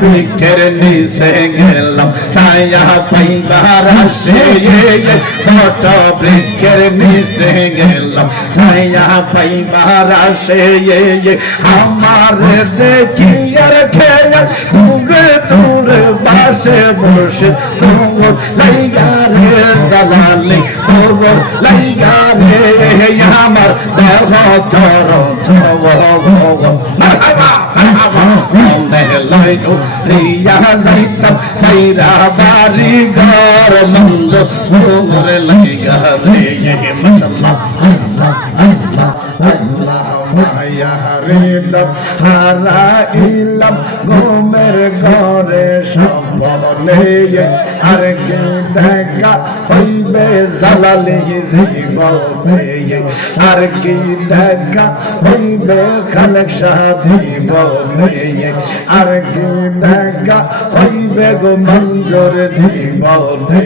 বৃক্ষের নিচে গেলাম ছায়া পাইবার আসে বট বৃক্ষের নিচে গেলাম ছায়া পাইবার আসে আমার দেখি আর খেয়া দূরে দূরে বাসে বসে তোর লাইগা রে জালালি তোর লাইগা রে আমার দেহ চর মারহাবা মারহাবা লাইটো রিয়া যাইতাম সাইরা বাড়ি ঘর মঞ্জ তোর লাইগা রে মাশাআল্লাহ আল্লাহ আল্লাহ আল্লাহ মায়া রে দম হারাইলাম ঘুমের ঘরে সম্বলে আর কি দেখা হইবে জালালি জীবনে আর কি দেখা হইবে খালেক সাথী বলে আর কি দেখা হইবে গো মঞ্জুর জীবনে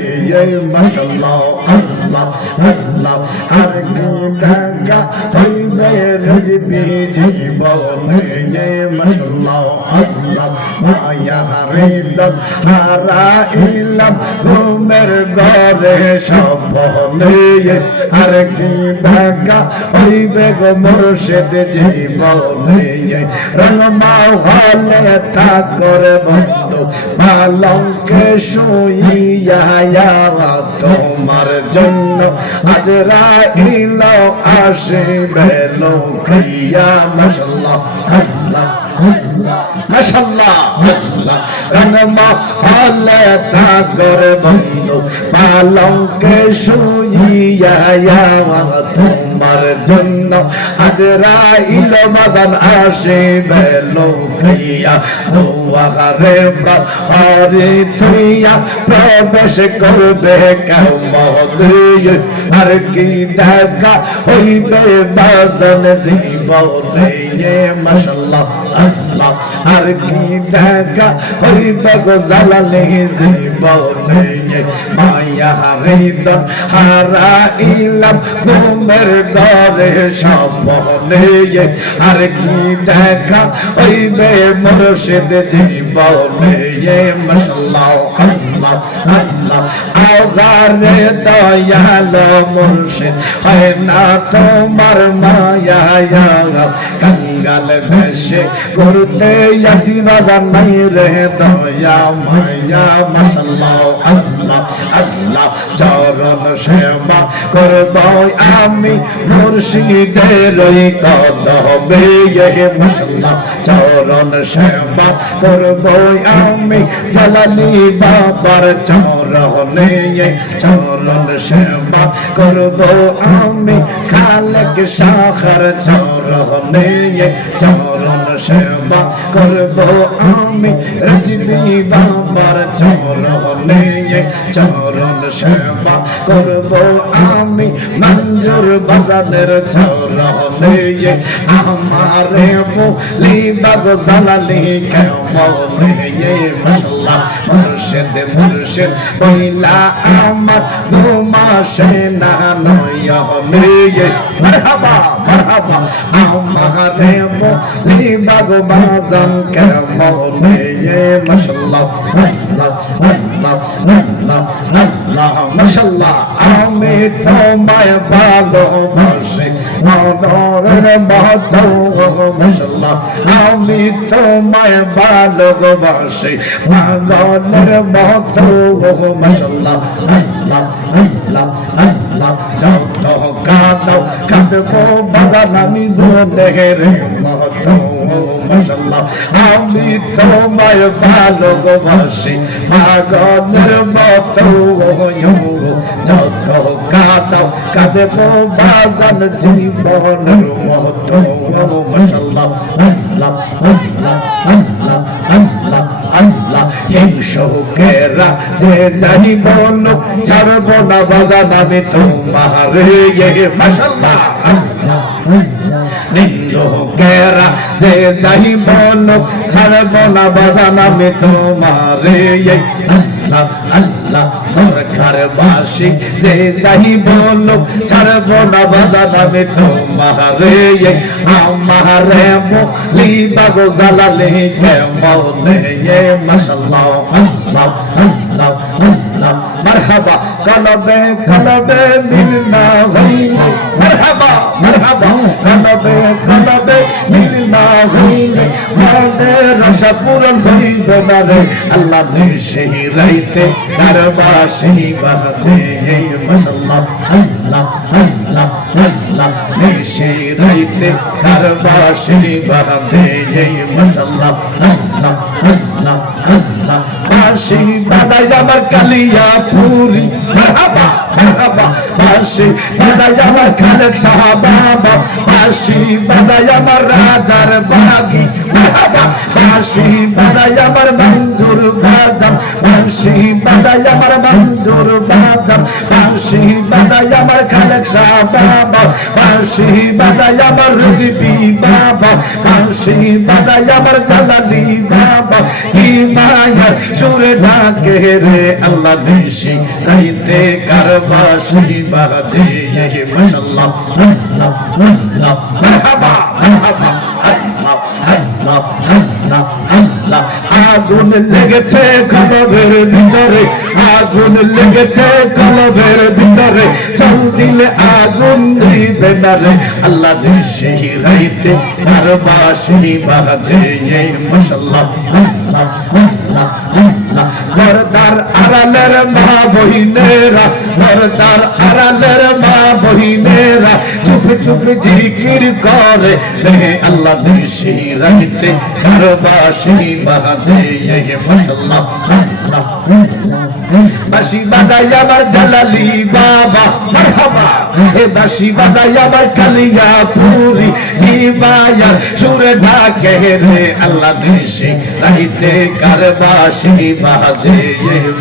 মাশাআল্লাহ আল্লাহ আল্লাহ আর কি দেখা হইবে রজবি জীবনে মাশাআল্লাহ আল্লাহ মায়া রে দম হারাইলাম ঘুমের ঘরে সম্বলে আর কি দেখা হইবে গো মুর্শিদ জীবনে রংমা হলে ঠাকুর বন্ধু পালঙ্কে শুইয়া তোমার জন্য আজরাইল আসিবে লোকিয়া মাশাআল্লাহ আল্লাহ মাশাআল্লাহ মাশাআল্লাহ রংমা হলে ঠাকুর বন্ধু পালঙ্কে শুইয়া তোমার জন্য আজরাইল মাদান আসিবে লোকিয়া দুয়ারে প্রহরী থইয়া প্রবেশ করবে কেমনে আর কি দেখা হইবে বাজান জীবনে মাশাআল্লাহ আল্লাহ আর কি দেখা হইবে গো জালালি জীবনে মায়া হৃদয় হারাইলাম ঘুমের ঘরে সম্বলে আর কি দেখা হইবে মুর্শিদ জীবনে মাশাআল্লাহ আল্লাহ আল্লাহ আগারে দয়াল মুর্শিদ হয় না তোমার মায়া কাঙ্গাল বেশে করতে আসি বাজার নাই রে দয়া মায়া মাশাআল্লাহ আল্লাহ আল্লাহ চরণ সেবা করব আমি মুর্শিদের কদমে মাশাআল্লাহ চরণ সেবা করব আমি জালালি বাবার চরণে চরণ সেবা করব আমি খালেক শাহর চরণে চরণ সেবা করব আমি রজবি বাবার চরণে চরণ সেবা করব আমি মঞ্জুর বাজানের চরণে আমারে বলি বাগ জালালি কেমনে মাশাআল্লাহ মুর্শিদ মুর্শিদ বইলা আমার ঘুমাসে না নয়নে মারহাবা মারহাবা আমারে বলি বাগ বাজান কেমনে মাশাআল্লাহ আল্লাহ আল্লাহ আল্লাহ আল্লাহ মাশাআল্লাহ আমি তোমায় ভালোবাসি মনের মতো মাশাআল্লাহ আমি তোমায় ভালোবাসি পাগলের মতো মাশাআল্লাহ আল্লাহ আল্লাহ আল্লাহ যত কাঁদো কাঁদবো বাজান আমি মনের মতো মাশাআল্লাহ আমি তোমায় ভালোবাসি পাগলের মতো যত কাঁদো কাঁদবো বাজান জীবনের মতো মাশাআল্লাহ আল্লাহ আল্লাহ আল্লাহ আল্লাহ আল্লাহ হিংসুকেরা যে যাইব লোক ছাড়ব না বাজান আমি তোমারে মাশাআল্লাহ আল্লাহ নিন্দুকেরা যে যাইব লোক ছাড়ব না বাজান আমি তোমারে আল্লাহ আল্লাহ ঘরবাসী যে যাই বলো ছাড়বো না বাজান আমি তোমারে আমারে মুলি বাগো জালালে কে মৌলে মাশাআল্লাহ আল্লাহ আল্লাহ আল্লাহ মারহাবা কলবে কলবে মিলনা হইলে মারহাবা মারহাবা কলবে কলবে মিলনা হইলে মনের আশা পূরণ হইবে না রে আল্লাহ সেই রাইতে ঘরবাসী বাজে মাশাআল্লাহ আল্লাহ আল্লাহ আল্লাহ সেই রাইতে ঘরবাসী বাজে মাশাআল্লাহ আল্লাহ আল্লাহ আল্লাহ বাঁশি বাজাই আমার কালিয়া পুরি মারহাবা মারহাবা বাঁশি বাজাই আমার খালেক সাহাবা বাঁশি বাজাই আমার রাজার বাগি মারহাবা বাঁশি বাজাই আমার মঞ্জুর বাজার বাঁশি বাজাই আমার মঞ্জুর বাজার বাঁশি বাজাই আমার খালেক সাহাবা বাঁশি বাজাই আমার রুবি বাবা বাঁশি বাজাই আমার জালালি বাবা কি মায়ার সুরে ডাকে রে আল্লাহ নিশি রাইতে কারবাসী বাজে মাশাআল্লাহ আল্লাহ আল্লাহ মারহাবা মারহাবা আল্লাহ আল্লাহ আল্লাহ আল্লাহ আগুন লেগেছে কলবের ভিতরে আগুন লেগেছে কলবের ভিতরে চল দিলে আগুন নিবে না রে আল্লাহ নিশি রাইতে কারবাসী বাজে মাশাআল্লাহ আল্লাহ আল্লাহ আল্লাহ পর্দার আড়ালের মা বহিনেরা পর্দার আড়ালের মা বহিনেরা চুপ চুপ জিকির করে রে আল্লাহ নিশি রাইতে কারবাসী বাজে মাশাআল্লাহ আল্লাহ বাঁশি বাজাই আমার জালালি বাবা মারহাবা এ বাঁশি বাজাই আমার কালিয়া পুরি কি মায়ার সুরে ডাকে রে আল্লাহ নিশি রাইতে কারবাসী বাজে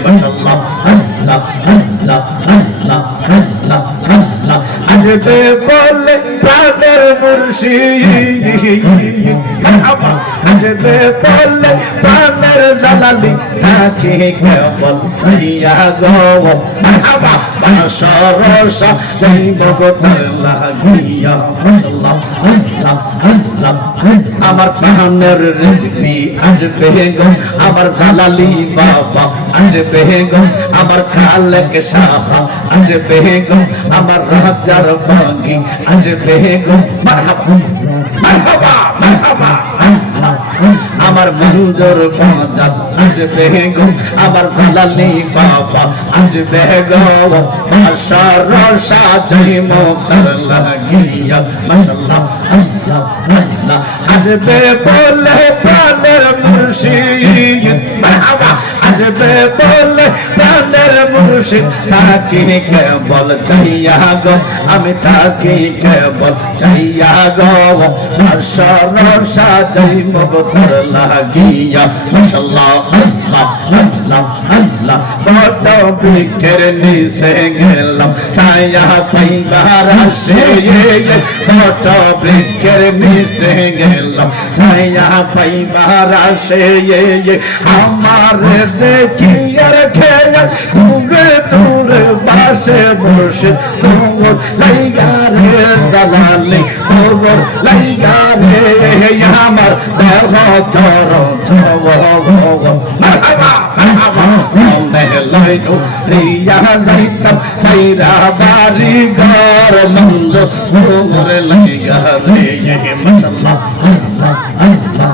মাশাআল্লাহ আল্লাহ আল্লাহ আল্লাহ আল্লাহ আল্লাহ আসবে বলে প্রাণের মুর্শিদ মারহাবা আসবে বলে প্রাণের জালালি তাকে কেবল সাইয়া গো মারহাবা বাসরসা যাইব গো তার লাগিয়া মাশাআল্লাহ আল্লাহ আল্লাহ আমার প্রাণের রিজবি আসবে গো আমার জালালি বাবা আসবে গো আমার খালেক সাহা আসবে গো আমার রাজার বাগি আসবে গো মারহাবা মারহাবা মারহাবা আমার মঞ্জুর বাজার আসবে গো আমার জালালি বাবা আসবে গো বাসরসা যাইব তার লাগিয়া মাশাআল্লাহ আল্লাহ আল্লাহ আসবে বলে প্রাণের মুর্শিদ মারহাবা আসবে বলে প্রাণের মুর্শিদ তাকে কেবল চাইয়া গো আমি তাকে কেবল চাইয়া গো বাসরসা যাইব তার লাগিয়া মাশাআল্লাহ আল্লাহ আল্লাহ আল্লাহ বড় বৃক্ষের নিচে গেলাম ছায়া পাইবার আসে বড় বৃক্ষের নিচে গেলাম ছায়া পাইবার আসে আমার দেখি আর খেয়া দূরে দূরে বাসে বসে তোর লাইগারে জালালি তোর লাইগারে আমার দেহ চর মারহাবা মারহাবা লাইনো রিয়া যাইতাম সাইরা বাড়ি ঘর মঞ্জ মোরে লাইগারে মাশাআল্লাহ আল্লাহ আল্লাহ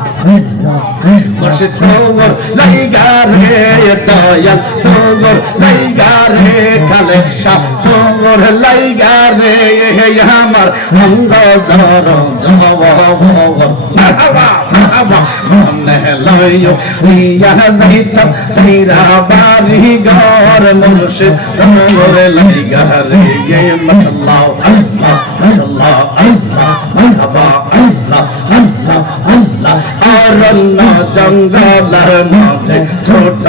মুর্শিদ তোর লাইগারে দয়াল তোর লাইগারে খালেক শাহ তোর লাইগারে আমার অঙ্গ জর জব মারহাবা মারহাবা মনে লইও রিয়া যাইতাম সাইরা বাড়ি ঘর মুর্শিদ তোর লাইগারে মাশাআল্লাহ আল্লাহ মাশাআল্লাহ আল্লাহ মারহাবা আল্লাহ আল্লাহ আল্লাহ আল্লাহ অরণ্য জঙ্গলের মাঝে ছোট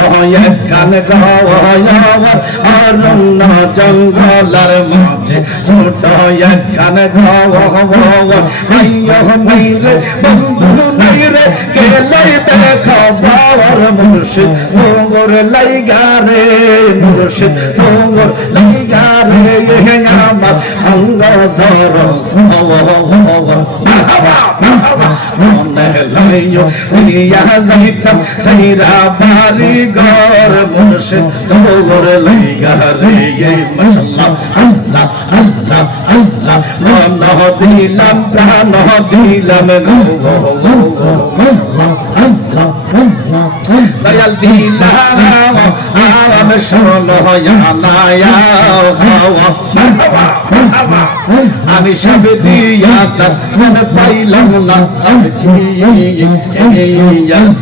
একখান ঘর অরণ্য জঙ্গলের মাঝে ছোট একখান ঘর মাইরে বন্ধু নাই রে কে লইবে খবর মুর্শিদ মোর লাইগা রে মুর্শিদ মোর লাইগা রে আমার অঙ্গ জর মনে লইও ইয়া যাইতাম সাইরা বাড়ি ঘর মুর্শিদ মোর লাইগা রে মাশাআল্লাহ আল্লাহ আল্লাহ আল্লাহ মন দিলাম প্রাণ দিলাম গো দয়াল দিলাম আম শোনো আমি সব দিয়া মন পাইলাম না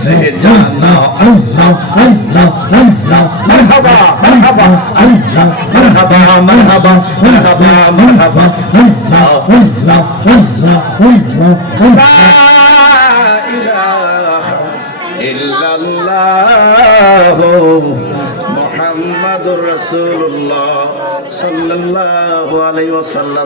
সে জানা আল্লাহ আল্লাহ আল্লাহ মারহাবা মারহাবা আল্লাহ মারহাবা মারহাবা মারহাবা মারহাবা আল্লাহ আল্লাহ আল্লাহ ইল্লাল্লাহু মুহাম্মাদুর রাসূলুল্লাহ সাল্লাল্লাহু আলাইহি ওয়াসাল্লাম।